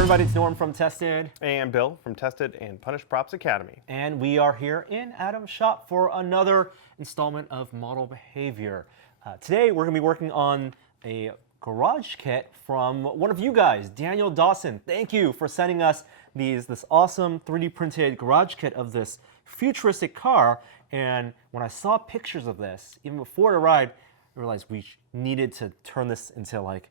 everybody, it's Norm from Tested. And Bill from Tested and Punished Props Academy. And we are here in Adam's shop for another installment of Model Behavior. Today we're going to be working on a garage kit from one of you guys, Daniel Dawson. Thank you for sending us this awesome 3D printed garage kit of this futuristic car. And when I saw pictures of this, even before it arrived, I realized we needed to turn this into like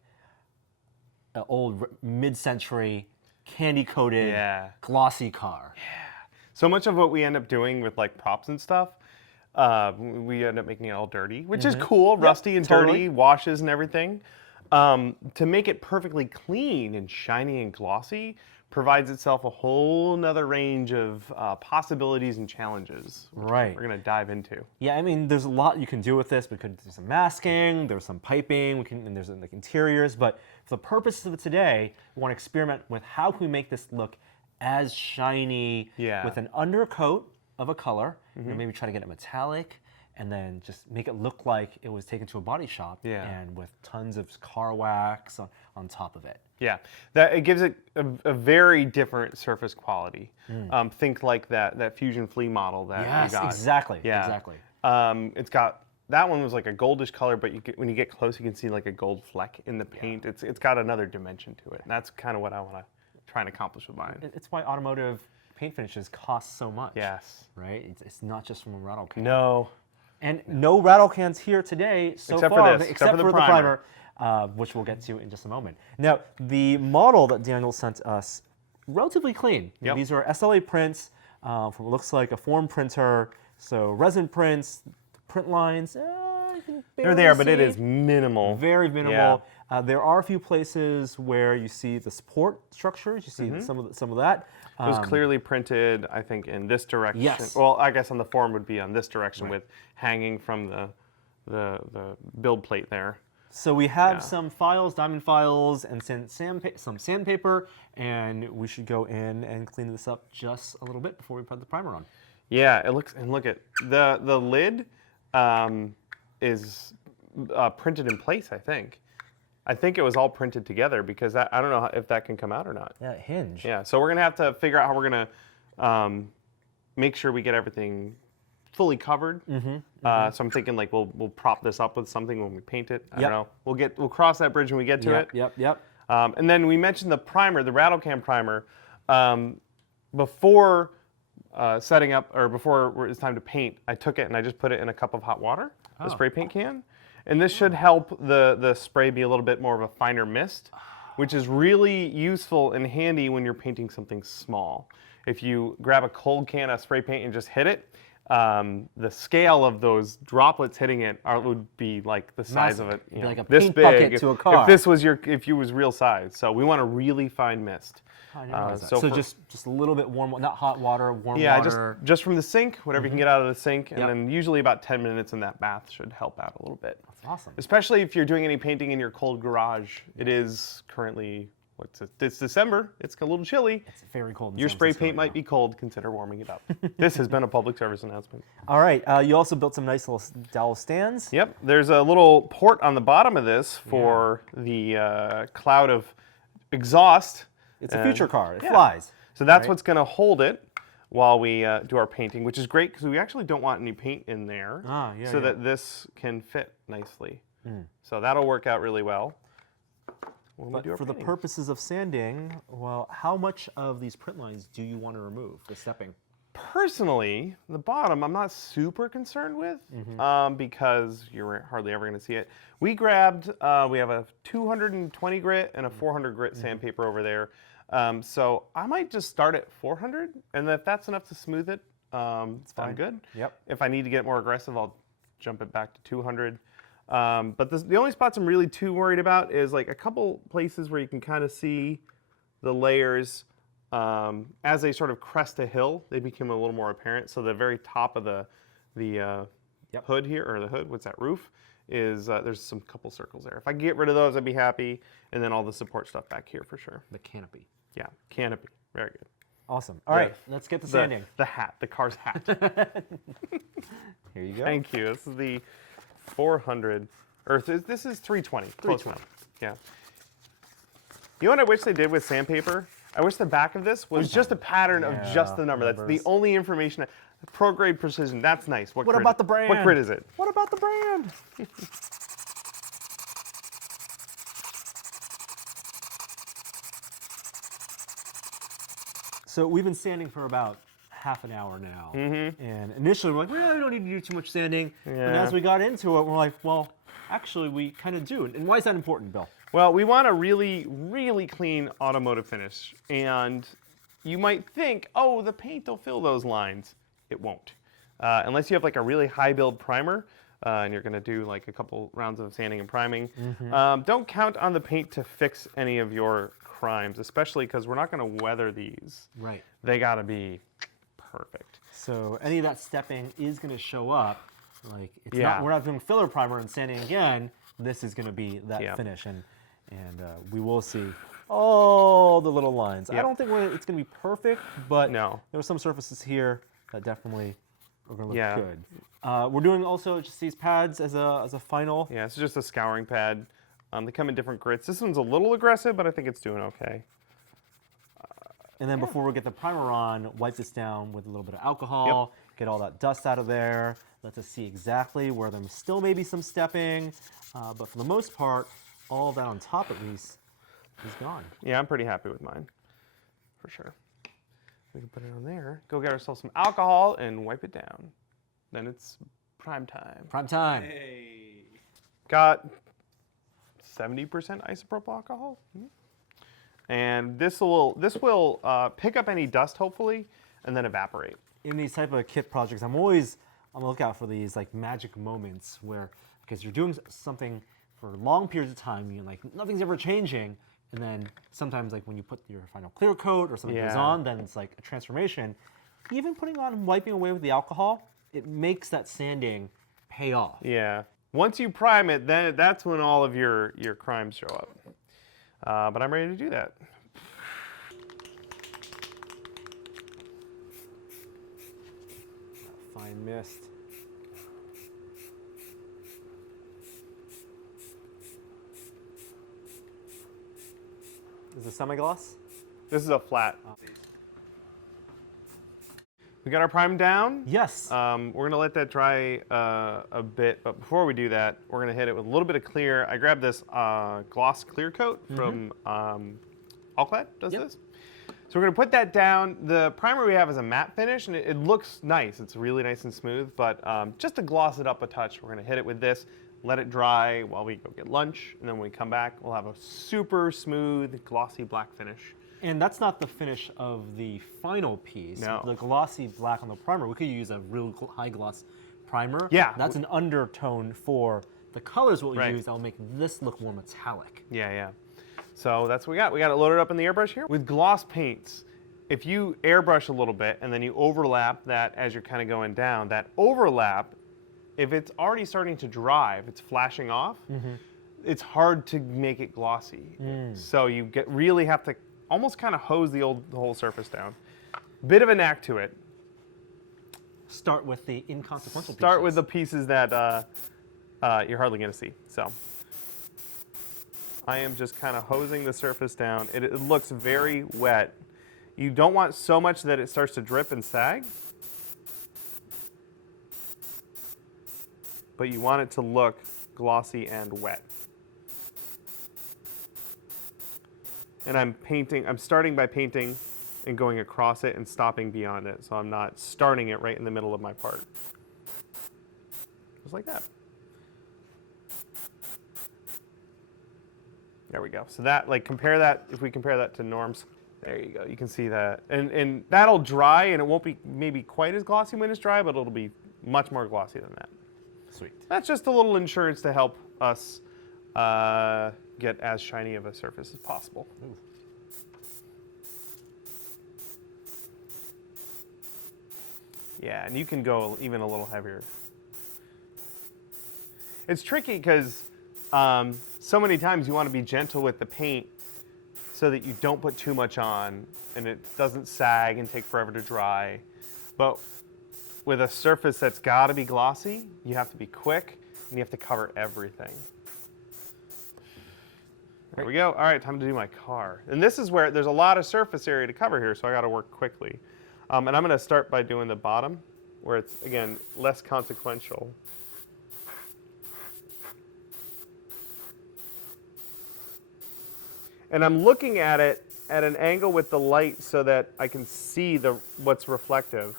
an old mid-century candy-coated glossy car. Yeah. So much of what we end up doing with like props and stuff, we end up making it all dirty, which is cool, rusty and dirty, washes and everything. To make it perfectly clean and shiny and glossy provides itself a whole nother range of possibilities and challenges, which we're going to dive into. Yeah, I mean, there's a lot you can do with this. We could do some masking, there's some piping, and there's like interiors, but for the purposes of today, we want to experiment with how can we make this look as shiny with an undercoat of a color, and maybe try to get it metallic, and then just make it look like it was taken to a body shop and with tons of car wax on top of it. Yeah, it gives it a very different surface quality. Think like that Fusion Flea model that we got. Exactly. Yeah. Exactly. It's got, that one was like a goldish color, but when you get close, you can see like a gold fleck in the paint. It's got another dimension to it, and that's kind of what I want to try and accomplish with mine. It's why automotive paint finishes cost so much. Yes. Right? It's not just from a rattle can. No. And no rattle cans here today so except far, for this. except for the primer. Which we'll get to in just a moment. Now, the model that Daniel sent us, relatively clean. These are SLA prints from what looks like a form printer. So resin prints, print lines, they're there, but it is minimal. Very minimal. There are a few places where you see the support structures. You see some of that. It was clearly printed, I think, in this direction. Yes. Well, I guess on the form would be on this direction with hanging from the build plate there. So we have some files, diamond files, and some sandpaper, and we should go in and clean this up just a little bit before we put the primer on. Yeah, it looks, and look at the lid is printed in place, I think. I think it was all printed together because I don't know if that can come out or not. Yeah, hinge. Yeah, so we're gonna have to figure out how we're gonna make sure we get everything fully covered. So I'm thinking like we'll prop this up with something when we paint it. I don't know. We'll cross that bridge when we get to it. Yep. And then we mentioned the primer, the rattle can primer. Before setting up, or before it's time to paint, I took it and I just put it in a cup of hot water, the spray paint can. And this should help the spray be a little bit more of a finer mist, which is really useful and handy when you're painting something small. If you grab a cold can of spray paint and just hit it, the scale of those droplets hitting it would be like the size of it, you know, like a this paint big. bucket to a car. If you was real size. So we want a really fine mist. So just a little bit warm, not hot water, warm water. Yeah, just from the sink, whatever you can get out of the sink, and then usually about 10 minutes in that bath should help out a little bit. That's awesome. Especially if you're doing any painting in your cold garage. It is currently, it's December, it's a little chilly. It's very cold in Your San spray Francisco paint might be cold, consider warming it up. This has been a public service announcement. All right, you also built some nice little dowel stands. Yep, there's a little port on the bottom of this for the cloud of exhaust. It's a future car, it flies. So that's what's gonna hold it while we do our painting, which is great because we actually don't want any paint in there so that this can fit nicely. So that'll work out really well. But for the purposes of sanding, well, how much of these print lines do you want to remove, the stepping? Personally, the bottom I'm not super concerned with because you're hardly ever going to see it. We grabbed, we have a 220 grit and a 400 grit sandpaper over there. So I might just start at 400, and if that's enough to smooth it, I'm good. If I need to get more aggressive, I'll jump it back to 200. But the only spots I'm really too worried about is like a couple places where you can kind of see the layers as they sort of crest a hill. They become a little more apparent. So the very top of the hood here, or the hood, what's that, roof, is there's some couple circles there. If I can get rid of those, I'd be happy. And then all the support stuff back here for sure. The canopy. Yeah, canopy. Very good. Awesome. All right, let's get to sanding. The hat, the car's hat. Here you go. Thank you. This is the 400, or this is 320. Close enough. Yeah. You know what I wish they did with sandpaper? I wish the back of this was just a pattern of just the number. That's numbers. the only information. Pro grade precision. That's nice. What about the brand? What grid is it? What about the brand? So we've been sanding for about half an hour now. And initially we're like, well, we don't need to do too much sanding. But as we got into it, we're like, well, actually we kind of do. And why is that important, Bill? Well, we want a really, really clean automotive finish. And you might think, oh, the paint will fill those lines. It won't. Unless you have like a really high build primer and you're gonna do like a couple rounds of sanding and priming. Don't count on the paint to fix any of your crimes, especially because we're not gonna weather these. Right. They gotta be perfect. So any of that stepping is gonna show up. Like it's Yeah. not, we're not doing filler primer and sanding again. This is gonna be that Yeah. finish, and we will see all the little lines. I Yep. don't think it's gonna be perfect, but No. there are some surfaces here that definitely are gonna look Yeah. good. We're doing also just these pads as a final. Yeah, it's just a scouring pad. They come in different grits. This one's a little aggressive, but I think it's doing okay. And then before we get the primer on, wipe this down with a little bit of alcohol, get all that dust out of there, let us see exactly where there still may be some stepping, but for the most part, all that on top at least is gone. Yeah, I'm pretty happy with mine, for sure. We can put it on there, go get ourselves some alcohol and wipe it down. Then it's prime time. Prime time. Got 70% isopropyl alcohol. And this will pick up any dust, hopefully, and then evaporate. In these type of kit projects, I'm always on the lookout for these like magic moments where, because you're doing something for long periods of time, you're like, nothing's ever changing. And then sometimes like when you put your final clear coat or something goes on, then it's like a transformation. Even putting on wiping away with the alcohol, it makes that sanding pay off. Yeah. Once you prime it, then that's when all of your crimes show up. But I'm ready to do that. Fine mist. Is it semi-gloss? This is a flat. We got our prime down. Yes. We're gonna let that dry a bit, but before we do that, we're gonna hit it with a little bit of clear. I grabbed this gloss clear coat from Alclad, does this. So we're gonna put that down. The primer we have is a matte finish, and it looks nice. It's really nice and smooth, but just to gloss it up a touch, we're gonna hit it with this, let it dry while we go get lunch, and then when we come back, we'll have a super smooth, glossy black finish. And that's not the finish of the final piece. No. The glossy black on the primer, we could use a real high gloss primer. Yeah. That's an undertone for the colors we'll Right. use that will make this look more metallic. Yeah, yeah. So that's what we got. We got it loaded up in the airbrush here. With gloss paints, if you airbrush a little bit and then you overlap that as you're kind of going down, that overlap, if it's already starting to dry, if it's flashing off, it's hard to make it glossy. So you really have to almost kind of hose the whole surface down. Bit of a knack to it. Start with the inconsequential pieces. Start with the pieces that you're hardly going to see. So I am just kind of hosing the surface down. It looks very wet. You don't want so much that it starts to drip and sag, but you want it to look glossy and wet. And I'm starting by painting and going across it and stopping beyond it. So I'm not starting it right in the middle of my part. Just like that. There we go. So that, like, if we compare that to Norm's, there you go. You can see that. And that'll dry, and it won't be maybe quite as glossy when it's dry, but it'll be much more glossy than that. Sweet. That's just a little insurance to help us get as shiny of a surface as possible. Ooh. Yeah, and you can go even a little heavier. It's tricky because so many times you want to be gentle with the paint so that you don't put too much on and it doesn't sag and take forever to dry. But with a surface that's got to be glossy, you have to be quick and you have to cover everything. There we go. All right, time to do my car. And this is where there's a lot of surface area to cover here, so I got to work quickly. And I'm going to start by doing the bottom, where it's, again, less consequential. And I'm looking at it at an angle with the light so that I can see what's reflective,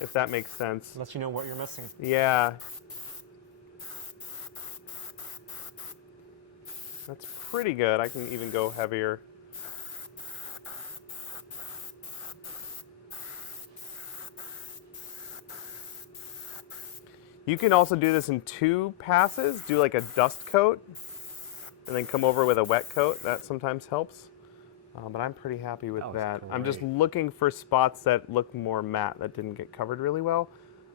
if that makes sense. Lets you know what you're missing. Yeah. That's pretty good. I can even go heavier. You can also do this in 2 passes. Do like a dust coat and then come over with a wet coat. That sometimes helps. But I'm pretty happy with that. I'm just looking for spots that look more matte, that didn't get covered really well.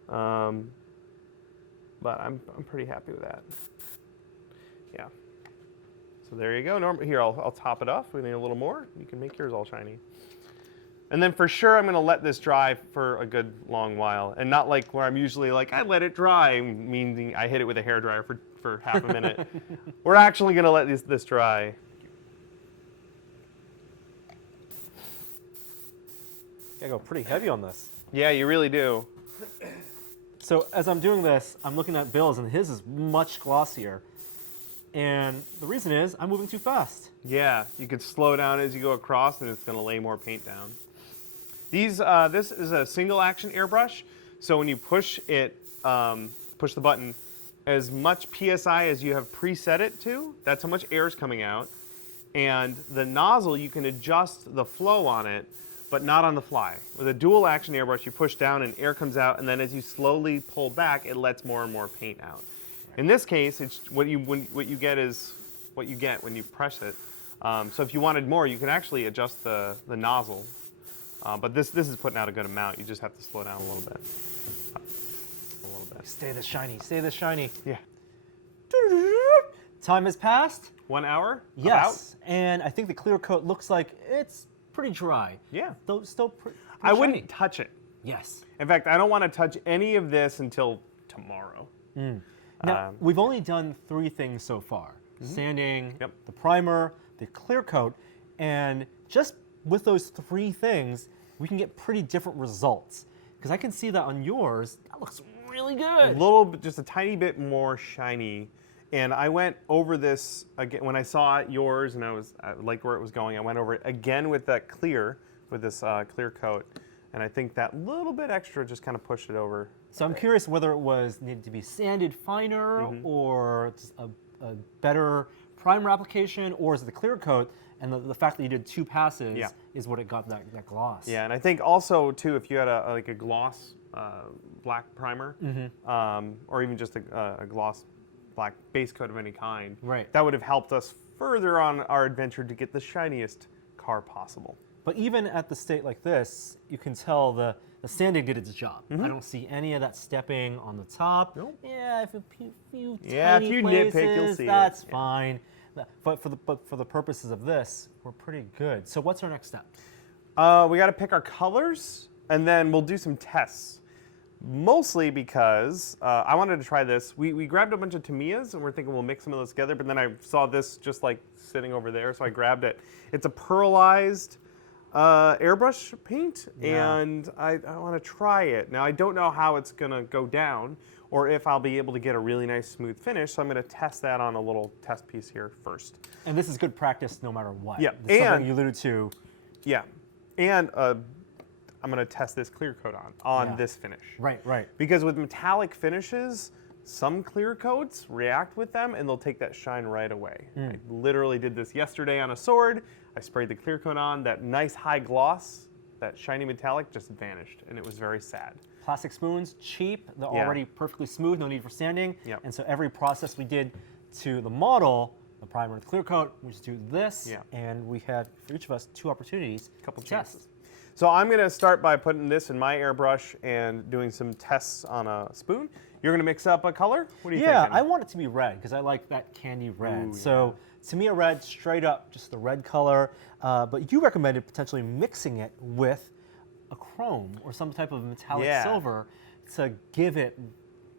But I'm pretty happy with that. Yeah. So there you go. Here, I'll top it off. We need a little more. You can make yours all shiny. And then for sure, I'm going to let this dry for a good long while. And not like where I'm usually like, I let it dry, meaning I hit it with a hairdryer for half a minute. We're actually going to let this dry. I go pretty heavy on this. Yeah, you really do. So as I'm doing this, I'm looking at Bill's, and his is much glossier. And the reason is I'm moving too fast. Yeah, you could slow down as you go across, and it's going to lay more paint down. This is a single action airbrush, so when you push it, push the button, as much PSI as you have preset it to, that's how much air is coming out. And the nozzle, you can adjust the flow on it, but not on the fly. With a dual action airbrush, you push down and air comes out, and then as you slowly pull back, it lets more and more paint out. In this case, it's what you get is what you get when you press it. So if you wanted more, you can actually adjust the nozzle. But this is putting out a good amount. You just have to slow down a little bit. Stay this shiny. Stay this shiny. Yeah. Time has passed. 1 hour? Yes. And I think the clear coat looks like it's pretty dry. Yeah. Though still pretty I wouldn't shiny. touch it. Yes. In fact, I don't want to touch any of this until tomorrow. Now, we've only done 3 things so far. Sanding, the primer, the clear coat, and just with those 3 things, we can get pretty different results. Because I can see that on yours, that looks really good. Just a tiny bit more shiny. And I went over this again when I saw yours, and I liked where it was going. I went over it again with that clear, with this clear coat, and I think that little bit extra just kind of pushed it over. So I'm curious whether it needed to be sanded finer, or just a better primer application, or is it the clear coat? And the fact that you did 2 passes is what it got that gloss. Yeah, and I think also too, if you had a gloss black primer, or even just a gloss black base coat of any kind, that would have helped us further on our adventure to get the shiniest car possible. But even at the state like this, you can tell the sanding did its job. I don't see any of that stepping on the top. Nope. Yeah, if a few if tiny you places, nitpick, you'll see that's it. fine. But for the purposes of this, we're pretty good. So what's our next step? We got to pick our colors, and then we'll do some tests. Mostly because I wanted to try this. We grabbed a bunch of Tamiyas, and we're thinking we'll mix some of those together, but then I saw this just like sitting over there, so I grabbed it. It's a Pearlized airbrush paint, and I want to try it. Now, I don't know how it's going to go down, or if I'll be able to get a really nice smooth finish, so I'm going to test that on a little test piece here first. And this is good practice no matter what. Yeah, It's something you alluded to. Yeah, and I'm going to test this clear coat on this finish. Right. Because with metallic finishes, some clear coats react with them and they'll take that shine right away. I literally did this yesterday on a sword. I sprayed the clear coat on, that nice high gloss, that shiny metallic just vanished, and it was very sad. Plastic spoons, cheap, they're already perfectly smooth, no need for sanding. And so every process we did to the model, the primer, the clear coat, we just do this, and we had, for each of us, 2 opportunities to test. So I'm going to start by putting this in my airbrush and doing some tests on a spoon. You're going to mix up a color? What are you thinking? Yeah, I want it to be red because I like that candy red. Ooh, so to me, a red, straight up, just the red color. But you recommended potentially mixing it with a chrome or some type of metallic silver to give it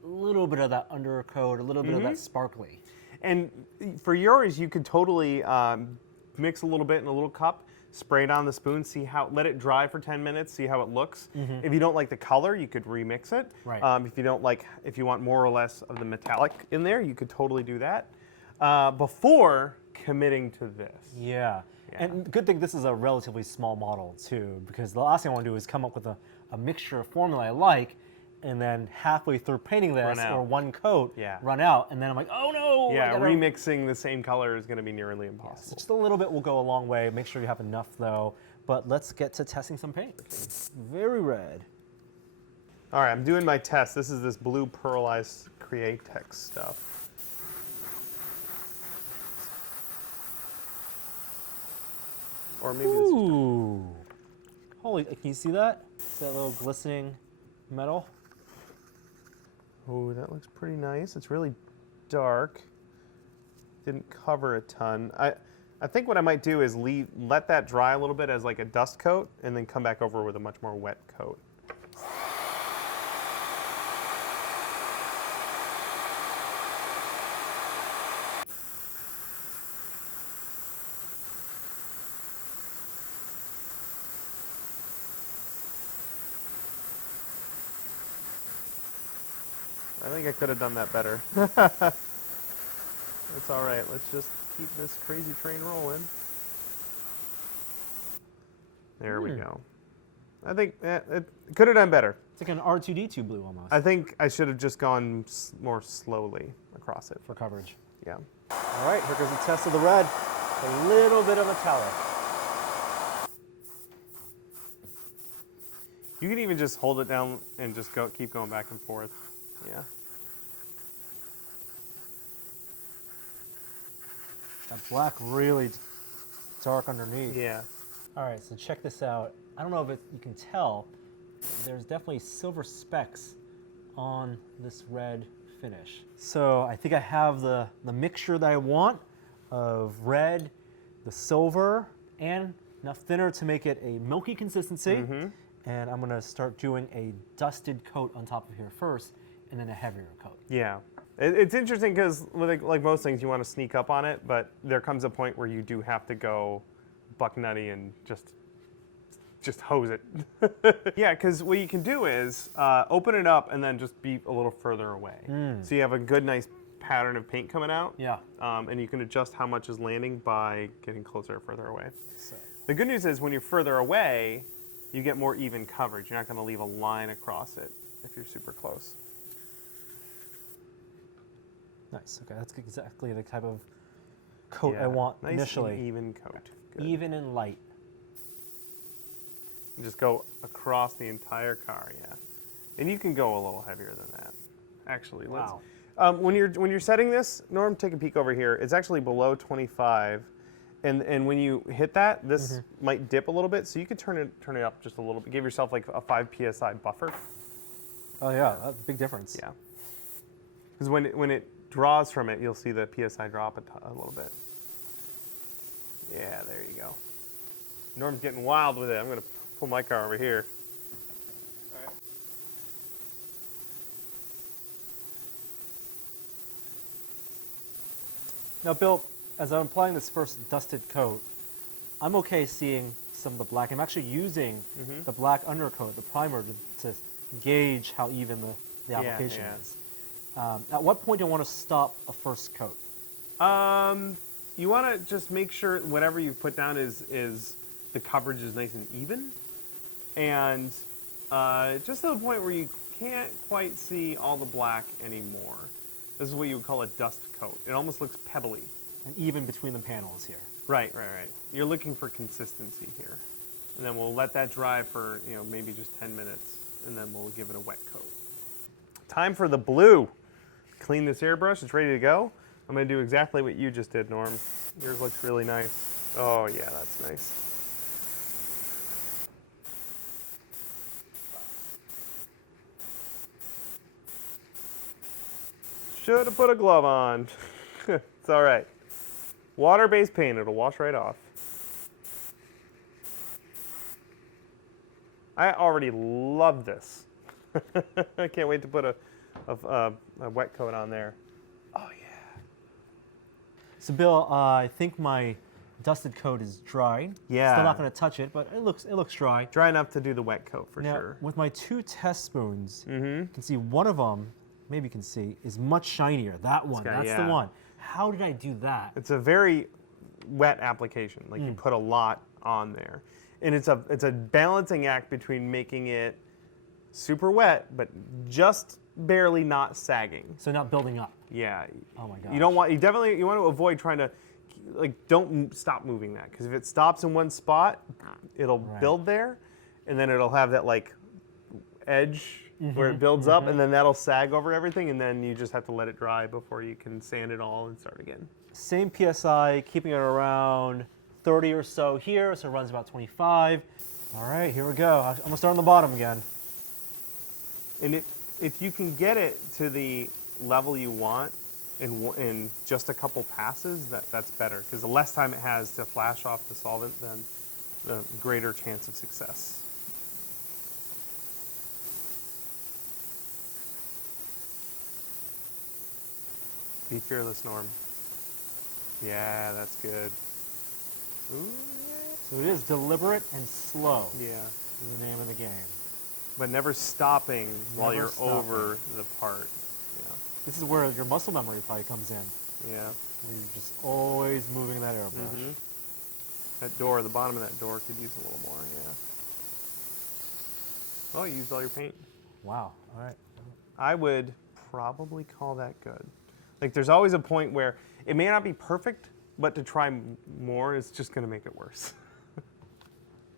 a little bit of that undercoat, a little bit of that sparkly. And for yours, you could totally mix a little bit in a little cup, spray it on the spoon, let it dry for 10 minutes, see how it looks. If you don't like the color, you could remix it. Right. If you want more or less of the metallic in there, you could totally do that before committing to this. Yeah. And good thing this is a relatively small model too, because the last thing I want to do is come up with a mixture of formula I like, and then halfway through painting this or one coat, run out, and then I'm like, oh no! Yeah, remixing the same color is going to be nearly impossible. So just a little bit will go a long way. Make sure you have enough though. But let's get to testing some paint. Very red. All right, I'm doing my test. This is this blue Pearlized Createx stuff. Or maybe Ooh! Holy! Can you see that? See that little glistening metal? Oh, that looks pretty nice. It's really dark. Didn't cover a ton. I think what I might do is let that dry a little bit as like a dust coat, and then come back over with a much more wet coat. I think I could have done that better. It's all right. Let's just keep this crazy train rolling. There we go. I think it could have done better. It's like an R2D2 blue almost. I think I should have just gone more slowly across it. For coverage. Yeah. All right, here goes the test of the red. A little bit of metallic. You can even just hold it down and just keep going back and forth. Yeah. That black really dark underneath. Yeah. All right, so check this out. I don't know if you can tell, but there's definitely silver specks on this red finish. So I think I have the mixture that I want of red, the silver, and enough thinner to make it a milky consistency. And I'm gonna start doing a dusted coat on top of here first, and then a heavier coat. Yeah. It's interesting because, like most things, you want to sneak up on it, but there comes a point where you do have to go buck nutty and just hose it. Yeah, because what you can do is open it up and then just be a little further away. So you have a good, nice pattern of paint coming out. Yeah. And you can adjust how much is landing by getting closer or further away. So. The good news is when you're further away, you get more even coverage. You're not going to leave a line across it if you're super close. Nice. Okay, that's exactly the type of coat I want nice initially. And even coat. Good. Even and light. And just go across the entire car, yeah. And you can go a little heavier than that. Actually, wow. When you're setting this, Norm, take a peek over here. It's actually below 25, and when you hit that, this might dip a little bit. So you could turn it up just a little bit. Give yourself like a 5 psi buffer. Oh yeah, that's a big difference. Yeah. Because when it draws from it, you'll see the psi drop a little bit. Yeah, there you go. Norm's getting wild with it. I'm gonna pull my car over here. All right. Now, Bill, as I'm applying this first dusted coat, I'm okay seeing some of the black. I'm actually using the black undercoat, the primer, to gauge how even the application is. At what point do you want to stop a first coat? You want to just make sure whatever you put down is the coverage is nice and even, and just to the point where you can't quite see all the black anymore. This is what you would call a dust coat. It almost looks pebbly. And even between the panels here. Right. You're looking for consistency here, and then we'll let that dry for maybe just 10 minutes, and then we'll give it a wet coat. Time for the blue. Clean this airbrush. It's ready to go. I'm going to do exactly what you just did, Norm. Yours looks really nice. Oh, yeah, that's nice. Should have put a glove on. It's all right. Water-based paint. It'll wash right off. I already love this. I can't wait to put a wet coat on there. Oh, yeah. So Bill, I think my dusted coat is dry. Yeah. Still not going to touch it, but it looks dry. Dry enough to do the wet coat for Now, sure. with my 2 test spoons, you can see one of them, maybe you can see, is much shinier. That one, guy, that's yeah. the one. How did I do that? It's a very wet application. Like you put a lot on there. And it's a balancing act between making it super wet, but just barely not sagging. So not building up. Yeah. Oh my gosh. You don't want, you want to avoid trying to, like, don't stop moving that. Because if it stops in one spot, it'll build there. And then it'll have that, like, edge where it builds up. And then that'll sag over everything. And then you just have to let it dry before you can sand it all and start again. Same PSI, keeping it around 30 or so here, so it runs about 25. All right, here we go. I'm gonna start on the bottom again. And if you can get it to the level you want in just a couple passes, that's better. Because the less time it has to flash off the solvent, then the greater chance of success. Be fearless, Norm. Yeah, that's good. Ooh, yeah. So it is deliberate and slow. Yeah. Is the name of the game. But never stopping while Never you're stopping. over the part. Yeah. This is where your muscle memory probably comes in. Yeah. Where you're just always moving that airbrush. That door, the bottom of that door could use a little more, yeah. Oh, you used all your paint. Wow, all right. I would probably call that good. Like, there's always a point where it may not be perfect, but to try more is just going to make it worse.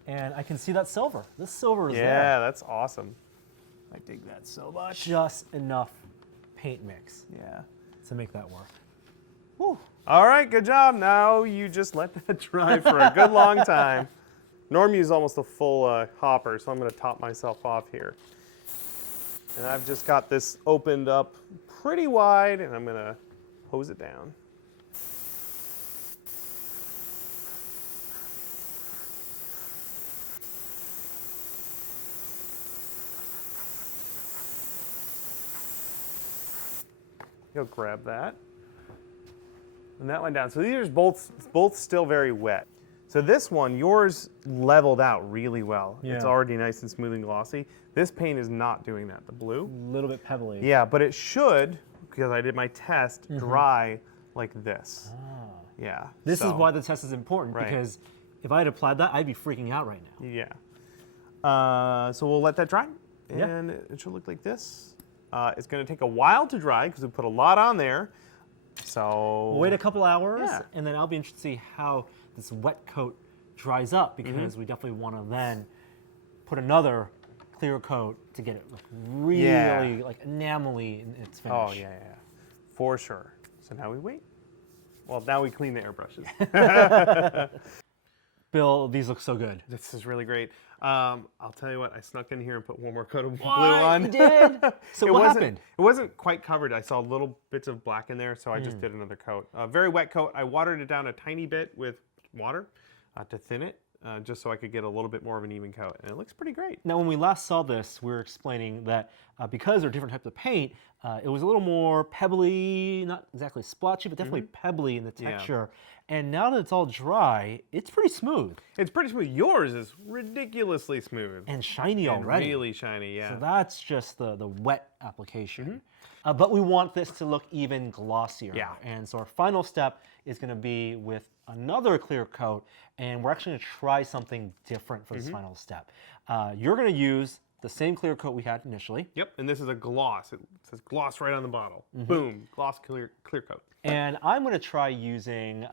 And I can see that silver. This silver is Yeah, there. that's awesome. I dig that so much. Just enough paint mix Yeah. to make that work. Whew. All right, good job. Now you just let that dry for a good long time. Norm used almost a full hopper, so I'm going to top myself off here. And I've just got this opened up pretty wide, and I'm going to hose it down. You'll grab that. And that went down. So these are both still very wet. So this one, yours leveled out really well. Yeah. It's already nice and smooth and glossy. This paint is not doing that, the blue. A little bit pebbly. Yeah, but it should, because I did my test, dry like this. Ah. Yeah. This is so- why the test is important, Right. because if I had applied that, I'd be freaking out right now. Yeah. So we'll let that dry, Yeah. and it should look like this. It's going to take a while to dry because we put a lot on there. So We'll wait a couple hours, Yeah. and then I'll be interested to see how this wet coat dries up, because we definitely want to then put another clear coat to get it like really like enamel-y in its finish. Oh yeah, for sure. So now we wait. Well, now we clean the airbrushes. Bill, these look so good. This is really great. I'll tell you what, I snuck in here and put one more coat of blue What? on. You did? So what happened? It wasn't quite covered. I saw little bits of black in there, so I Hmm. just did another coat. A very wet coat. I watered it down a tiny bit with water to thin it, just so I could get a little bit more of an even coat. And it looks pretty great. Now, when we last saw this, we were explaining that because there are different types of paint, it was a little more pebbly, not exactly splotchy, but definitely pebbly in the texture. And now that it's all dry, it's pretty smooth It's pretty smooth. Yours is ridiculously smooth. and shiny And already. really shiny, yeah. So that's just the wet application. But we want this to look even glossier. Yeah. And so our final step is going to be with another clear coat, and we're actually going to try something different for this final step. You're going to use the same clear coat we had initially. Yep, and this is a gloss. It says gloss right on the bottle. Boom, gloss clear coat. And I'm going to try using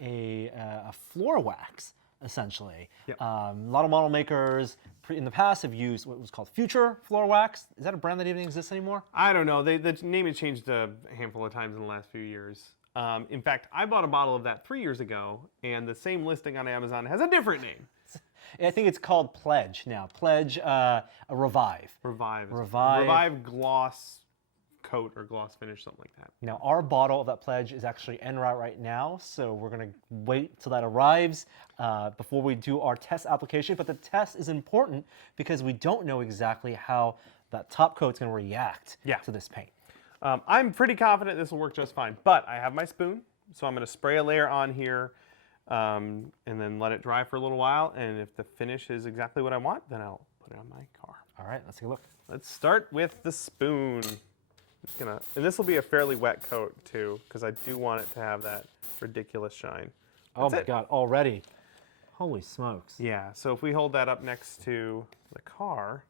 a floor wax, essentially. Yep. A lot of model makers in the past have used what was called Future Floor Wax. Is that a brand that even exists anymore? I don't know. The name has changed a handful of times in the last few years. In fact, I bought a bottle of that 3 years ago, and the same listing on Amazon has a different name. I think it's called Pledge now. Pledge a Revive. Revive. Revive. Revive gloss coat or gloss finish, something like that. Now, our bottle of that Pledge is actually en route right now, so we're going to wait till that arrives before we do our test application. But the test is important because we don't know exactly how that top coat's going to react to this paint. I'm pretty confident this will work just fine, but I have my spoon So I'm going to spray a layer on here and then let it dry for a little while. And if the finish is exactly what I want, then I'll put it on my car. All right, let's take a look. Let's start with the spoon. Just gonna, and this will be a fairly wet coat too, because I do want it to have that ridiculous shine. Oh my God, already. Holy smokes. Yeah, so if we hold that up next to the car,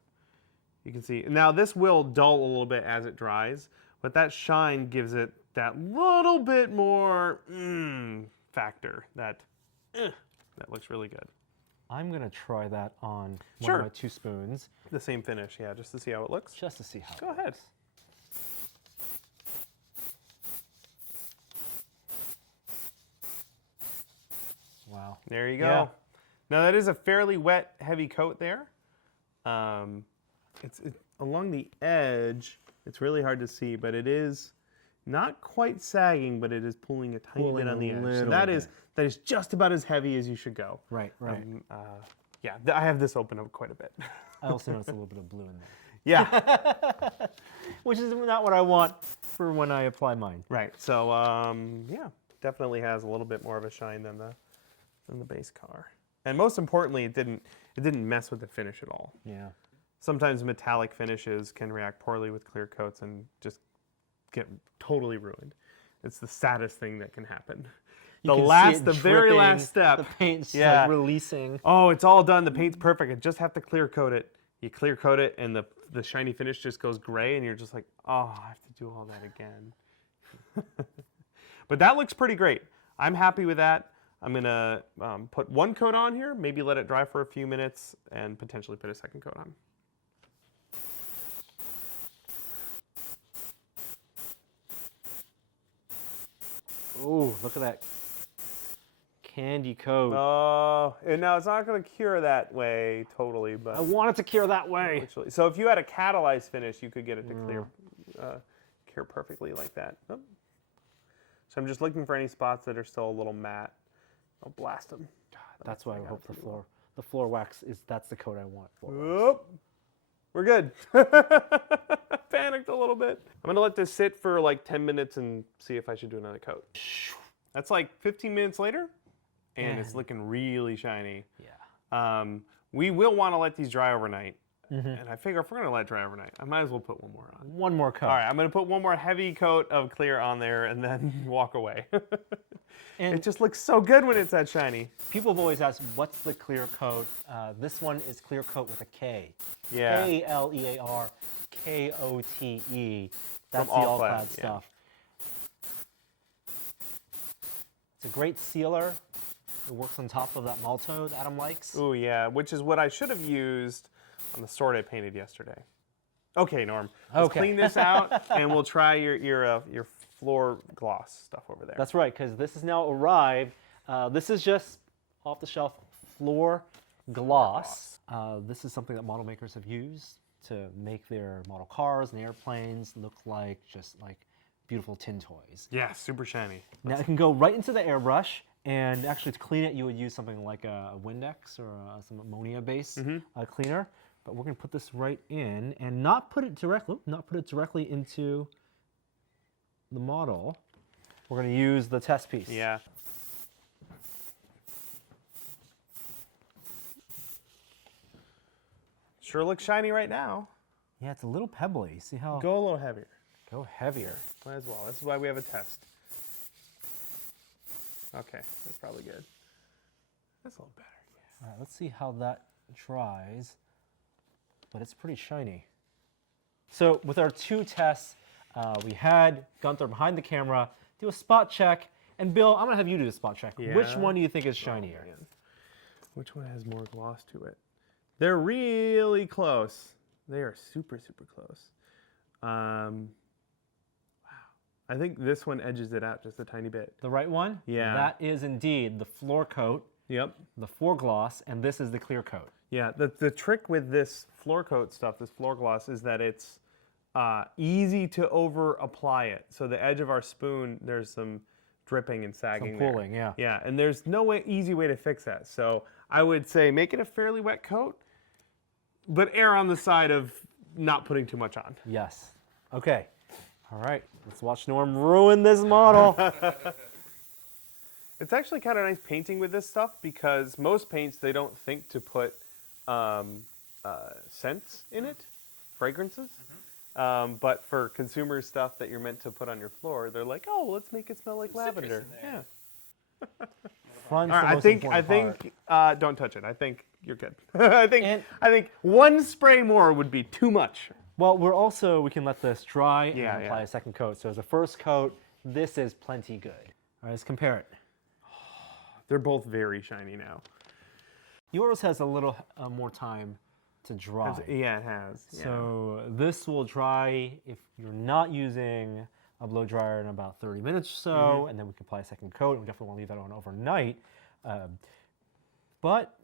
you can see, now this will dull a little bit as it dries, but that shine gives it that little bit more factor. That looks really good. I'm gonna try that on one Sure. of my 2 spoons. The same finish, yeah, just to see how it looks. Just to see how Go ahead. Wow. There you go. Yeah. Now that is a fairly wet, heavy coat there. It's along the edge. It's really hard to see, but it is not quite sagging, but it is pulling a tiny bit on the edge. So that is just about as heavy as you should go. Right, right. Yeah, I have this open up quite a bit. I also noticed a little bit of blue in there. Yeah. Which is not what I want for when I apply mine. Right. So yeah, definitely has a little bit more of a shine than the base car. And most importantly, it didn't mess with the finish at all. Yeah. Sometimes metallic finishes can react poorly with clear coats and just get totally ruined. It's the saddest thing that can happen. The very last step. The paint's like releasing. Oh, it's all done. The paint's perfect. I just have to clear coat it. You clear coat it, and the shiny finish just goes gray, and you're just like, oh, I have to do all that again. But that looks pretty great. I'm happy with that. I'm gonna put 1 coat on here, maybe let it dry for a few minutes, and potentially put a 2nd coat on. Ooh, look at that candy coat. Oh, and now it's not going to cure that way totally, but I want it to cure that way. actually, so if you had a catalyzed finish, you could get it to cure perfectly like that. Oh. So I'm just looking for any spots that are still a little matte. I'll blast them. That's why I hope the floor wax that's the coat I want. Oh, we're good. Panicked a little bit. I'm gonna let this sit for like 10 minutes and see if I should do another coat. That's like 15 minutes later, and it's looking really shiny. Yeah. We will want to let these dry overnight. And I figure if we're gonna let it dry overnight, I might as well put 1 more on. 1 more coat. All right, I'm gonna put 1 more heavy coat of clear on there and then walk away. And it just looks so good when it's that shiny. people have always asked, what's the clear coat? This one is clear coat with a K. Yeah. Klear Kote. That's the From Alclad Alclad, stuff. It's a great sealer. It works on top of that Maltose Adam likes. Ooh, yeah, which is what I should have used on the sword I painted yesterday. Okay, Norm. Let's clean this out, and we'll try your floor gloss stuff over there. That's right, because this has now arrived. This is just off-the-shelf floor gloss. This is something that model makers have used to make their model cars and airplanes look like just like beautiful tin toys. Yeah, super shiny. Now it can go right into the airbrush, and actually to clean it, you would use something like a Windex or some ammonia-based cleaner. But we're going to put this right in and not put it directly into the model. We're going to use the test piece. Yeah. Sure looks shiny right now. Yeah, it's a little pebbly. See how? Go a little heavier. Go heavier. Might as well. This is why we have a test. Okay, that's probably good. That's a little better. All right, let's see how that dries. But it's pretty shiny. So with our 2 tests, we had Gunther behind the camera do a spot check. And Bill, I'm going to have you do the spot check. Yeah. Which one do you think is shinier? Man. Which one has more gloss to it? They're really close. They are super, super close. Wow. I think this one edges it out just a tiny bit. The right one? Yeah. That is indeed the floor coat, Yep. the floor gloss, and this is the clear coat. Yeah, the trick with this floor coat stuff, this floor gloss, is that it's easy to over apply it. So the edge of our spoon, there's some dripping and sagging Some pulling, there. yeah. Yeah, and there's no easy way to fix that. So I would say make it a fairly wet coat, but err on the side of not putting too much on. Yes. Okay. All right. Let's watch Norm ruin this model. It's actually kind of nice painting with this stuff because most paints, they don't think to put scents in it, fragrances. But for consumer stuff that you're meant to put on your floor, they're like, oh, let's make it smell like lavender. Yeah. All right, I think, don't touch it. I think you're good. I think one spray more would be too much. Well, we can let this dry and Yeah, then apply yeah. a second coat. So as a first coat, this is plenty good. All right, let's compare it. They're both very shiny now. Yours has a little more time to dry. Yeah, it has. Yeah. So this will dry if you're not using a blow dryer in about 30 minutes or so, and then we can apply a second coat. We definitely want to leave that on overnight. But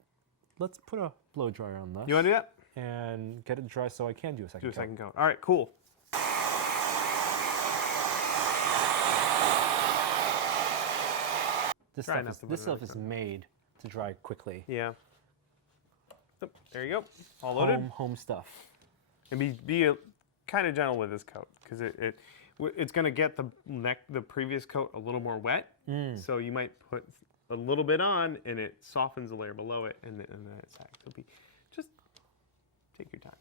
let's put a blow dryer on this. You want to do that? And get it dry so I can do a second coat. Do a second coat. All right, cool. This Dry stuff, enough is, to this put it in stuff is made to dry quickly. Yeah. Oop, there you go. All loaded. Home stuff. And be kind of gentle with this coat because it's going to get the previous coat a little more wet. So you might put a little bit on and it softens the layer below it and then it sags. So just take your time.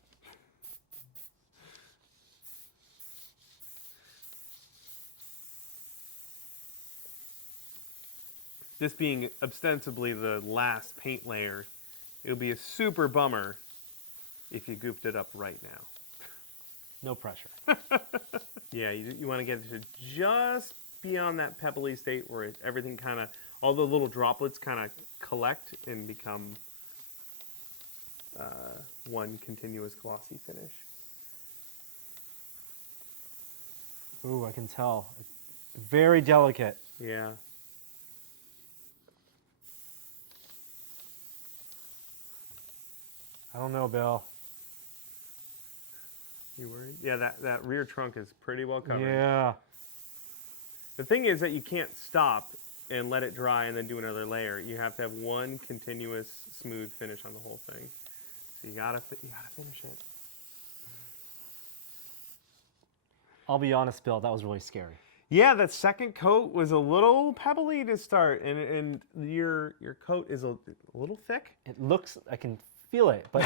This being ostensibly the last paint layer, it would be a super bummer if you gooped it up right now. No pressure. Yeah, you want to get it to just beyond that pebbly state where everything kind of, all the little droplets kind of collect and become one continuous glossy finish. Ooh, I can tell. It's very delicate. Yeah. I don't know, Bill. You worried? Yeah, that rear trunk is pretty well covered. Yeah. The thing is that you can't stop and let it dry and then do another layer. You have to have one continuous smooth finish on the whole thing. So you gotta finish it. I'll be honest, Bill, that was really scary. Yeah, that second coat was a little pebbly to start, and your coat is a little thick. It looks, I can feel it, but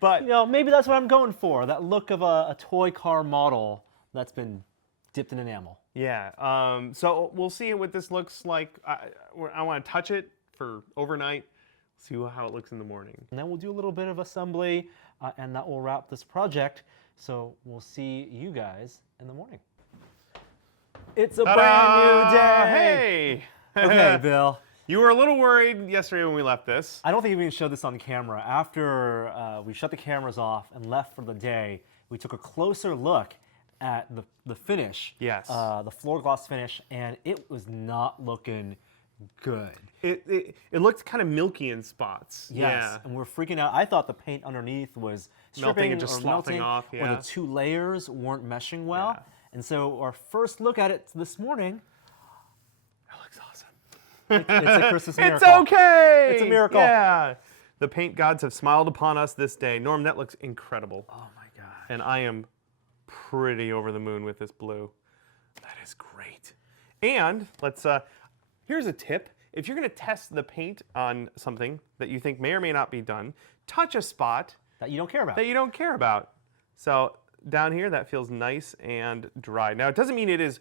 But you know, maybe that's what I'm going for. That look of a toy car model that's been dipped in enamel. yeah, so we'll see what this looks like. I want to touch it for overnight, see how it looks in the morning. And then we'll do a little bit of assembly, and that will wrap this project. So we'll see you guys in the morning. It's a brand new day. Hey! Okay, Bill. You were a little worried yesterday when we left this. I don't think we even showed this on camera. After we shut the cameras off and left for the day, we took a closer look at the finish. Yes. The floor gloss finish, and it was not looking good. It looked kind of milky in spots. Yes, Yeah. and we're freaking out. I thought the paint underneath was Melting stripping and just or sloughing melting, off, or yeah. the two layers weren't meshing well. Yeah. And so our first look at it this morning, That looks awesome. it's a Christmas miracle. It's okay. It's a miracle. Yeah. The paint gods have smiled upon us this day. Norm, that looks incredible. Oh my God. And I am pretty over the moon with this blue. That is great. And let's, here's a tip. If you're gonna test the paint on something that you think may or may not be done, touch a spot That you don't care about. that you don't care about. So down here, that feels nice and dry. Now, it doesn't mean it is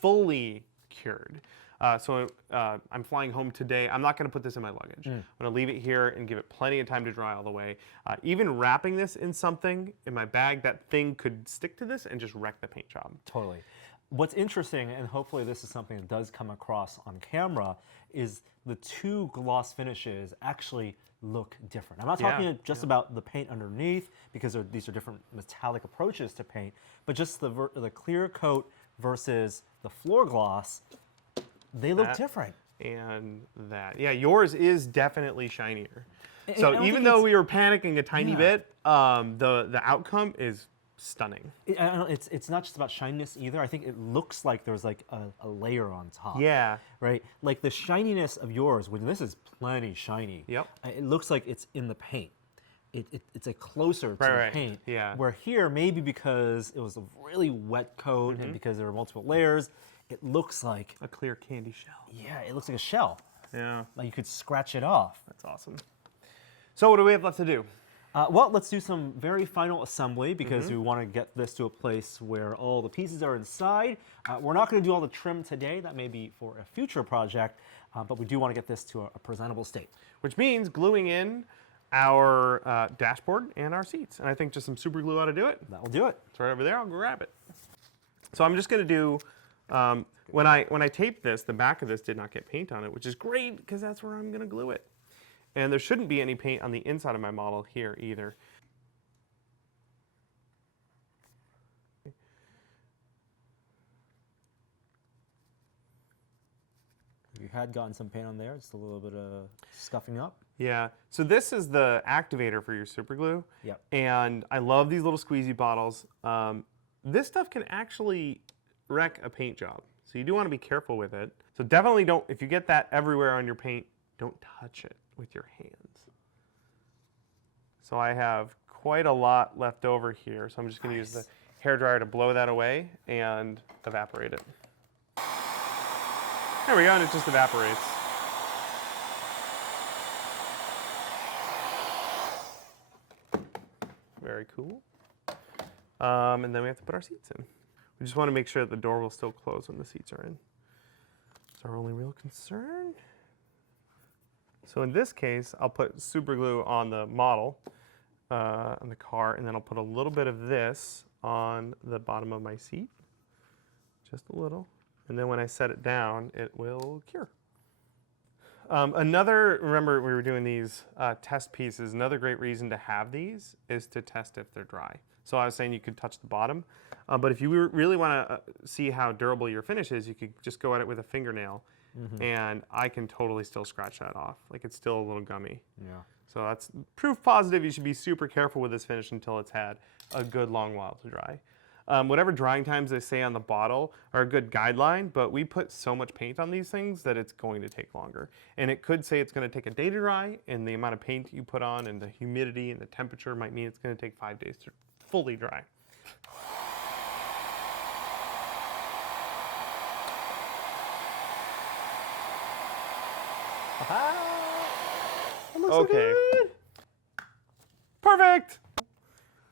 fully cured. I'm flying home today. I'm not going to put this in my luggage. I'm going to leave it here and give it plenty of time to dry all the way. Even wrapping this in something in my bag, that thing could stick to this and just wreck the paint job. Totally. What's interesting, and hopefully this is something that does come across on camera, is the two gloss finishes actually look different. I'm not talking just about the paint underneath, because these are different metallic approaches to paint, but just the clear coat versus the floor gloss, they look different. And that. Yeah, yours is definitely shinier. I So don't even think though it's- we were panicking a tiny bit, the outcome is stunning. It's not just about shininess either. I think it looks like there's like a layer on top. Yeah. Right? Like the shininess of yours, when this is plenty shiny, Yep. it looks like it's in the paint. It's a closer to the right. paint. Yeah. Where here, maybe because it was a really wet coat and because there were multiple layers, it looks like, A clear candy shell. yeah, it looks like a shell. Yeah, Like you could scratch it off. that's awesome. So what do we have left to do? Well, let's do some very final assembly because we want to get this to a place where all the pieces are inside. We're not going to do all the trim today. That may be for a future project, but we do want to get this to a presentable state. Which means gluing in our dashboard and our seats. And I think just some super glue ought to do it. That will do it. It's right over there. I'll grab it. So I'm just going to do, when I taped this, the back of this did not get paint on it, which is great because that's where I'm going to glue it. And there shouldn't be any paint on the inside of my model here either. You had gotten some paint on there, just a little bit of scuffing up. Yeah, so this is the activator for your super glue. Yep. And I love these little squeezy bottles. This stuff can actually wreck a paint job. So you do want to be careful with it. So definitely don't, if you get that everywhere on your paint, don't touch it with your hands. So I have quite a lot left over here. So I'm just going to use the hairdryer to blow that away and evaporate it. There we go, and it just evaporates. Very cool. And then we have to put our seats in. We just want to make sure that the door will still close when the seats are in. It's our only real concern. So in this case, I'll put super glue on the model, on the car, and then I'll put a little bit of this on the bottom of my seat. Just a little. And then when I set it down, it will cure. Remember we were doing these test pieces, another great reason to have these is to test if they're dry. So I was saying you could touch the bottom, but if you really want to see how durable your finish is, you could just go at it with a fingernail, and I can totally still scratch that off. Like it's still a little gummy. Yeah. So that's proof positive. You should be super careful with this finish until it's had a good long while to dry. Whatever drying times they say on the bottle are a good guideline, but we put so much paint on these things that it's going to take longer. And it could say it's going to take a day to dry, and the amount of paint you put on and the humidity and the temperature might mean it's going to take 5 days to fully dry. Okay. Perfect!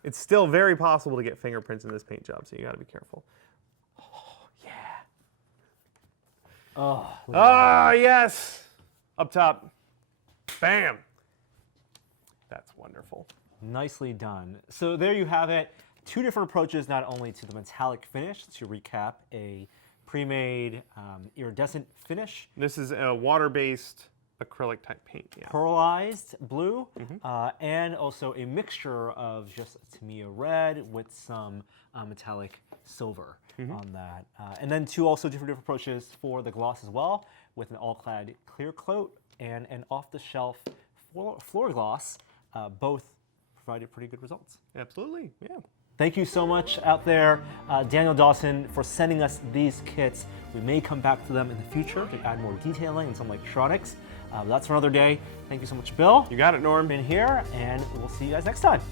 It's still very possible to get fingerprints in this paint job, so you gotta be careful. Oh, yeah. Oh, Ah, yes! Up top. Bam! That's wonderful. nicely done. So there you have it. Two different approaches, not only to the metallic finish, to recap, a pre-made iridescent finish, This is a water-based acrylic type paint. Yeah. pearlized blue, and also a mixture of just Tamiya red with some metallic silver on that. And then two also different approaches for the gloss as well, with an Alclad Klear Kote and an off-the-shelf floor gloss. Both provided pretty good results. Absolutely, yeah. Thank you so much out there, Daniel Dawson, for sending us these kits. We may come back to them in the future to add more detailing and some electronics. That's for another day. Thank you so much, Bill. You got it, Norm. Been here, and we'll see you guys next time.